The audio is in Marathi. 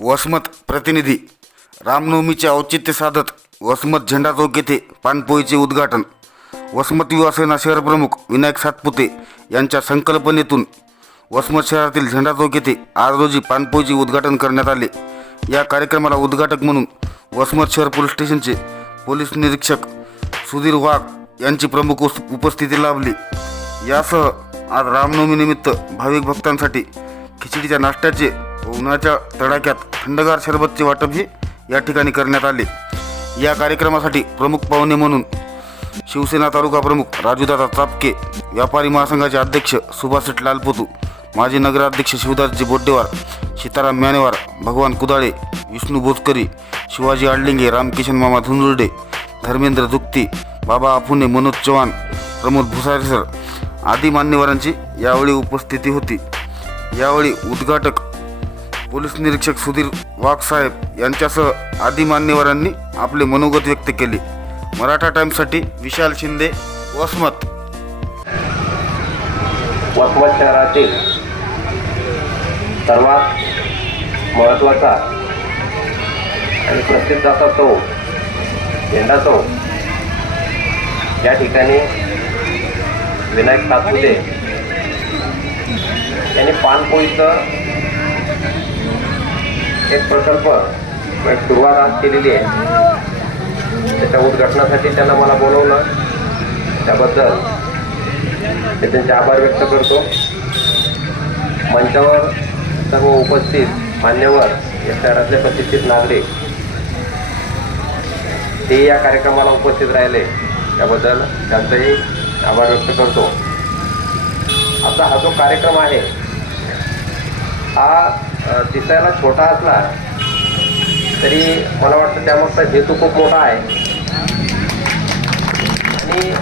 वसमत प्रतिनिधी. रामनवमीचे औचित्य साधत वसमत झेंडा चौक येथे पाणपोईचे उद्घाटन. वसमत युवासेना शहरप्रमुख विनायक सातपुते यांच्या संकल्पनेतून वसमत शहरातील झेंडा चौक येथे आज रोजी पाणपोईचे उद्घाटन करण्यात आले. या कार्यक्रमाला उद्घाटक म्हणून वसमत शहर पोलीस स्टेशनचे पोलीस निरीक्षक सुधीर वाघ यांची प्रमुख उपस्थिती लाभली. यासह आज रामनवमीनिमित्त भाविक भक्तांसाठी खिचडीच्या नाश्त्याचे उन्हाच्या तडाख्यात थंडगार सरबतचे वाटपही या ठिकाणी करण्यात आले. या कार्यक्रमासाठी प्रमुख पाहुणे म्हणून शिवसेना तालुका प्रमुख राजूदादा चापके व्यापारी महासंघाचे अध्यक्ष सुभाषिट लालपोतू माजी नगराध्यक्ष शिवदासजी बोड्डेवार सीताराम म्यानेवार भगवान कुदाळे विष्णू बोचकरी शिवाजी आडलिंगे रामकिशन मामा धुंदुर्डे धर्मेंद्र दुक्ती बाबा आफुने मनोज चव्हाण प्रमोद भुसारे सर आदी मान्यवरांची यावेळी उपस्थिती होती. यावेळी उद्घाटक पोलीस निरीक्षक सुधीर वाघसाहेब यांच्यासह आदी मान्यवरांनी आपले मनोगत व्यक्त केले. मराठा टाइम्ससाठी विशाल शिंदे वसमत. वसमत शहरातील सर्वात महत्त्वाचा आणि प्रसिद्ध असा चौक झेंडा चौक. या ठिकाणी विनायक सातपुते यांनी पानपोईचं एक प्रकल्प एक सुरुवात आज केलेली आहे. त्याच्या उद्घाटनासाठी त्यांना मला बोलवलं. त्याबद्दल ते त्यांचे आभार व्यक्त करतो. मंचावर सर्व उपस्थित मान्यवर या शहरातले प्रतिष्ठित नागरिक ते या कार्यक्रमाला उपस्थित राहिले. त्याबद्दल त्यांचंही आभार व्यक्त करतो. आता हा जो कार्यक्रम आहे हा दिसायला छोटा असला तरी मला वाटतं त्यामागचा हेतू खूप मोठा आहे. आणि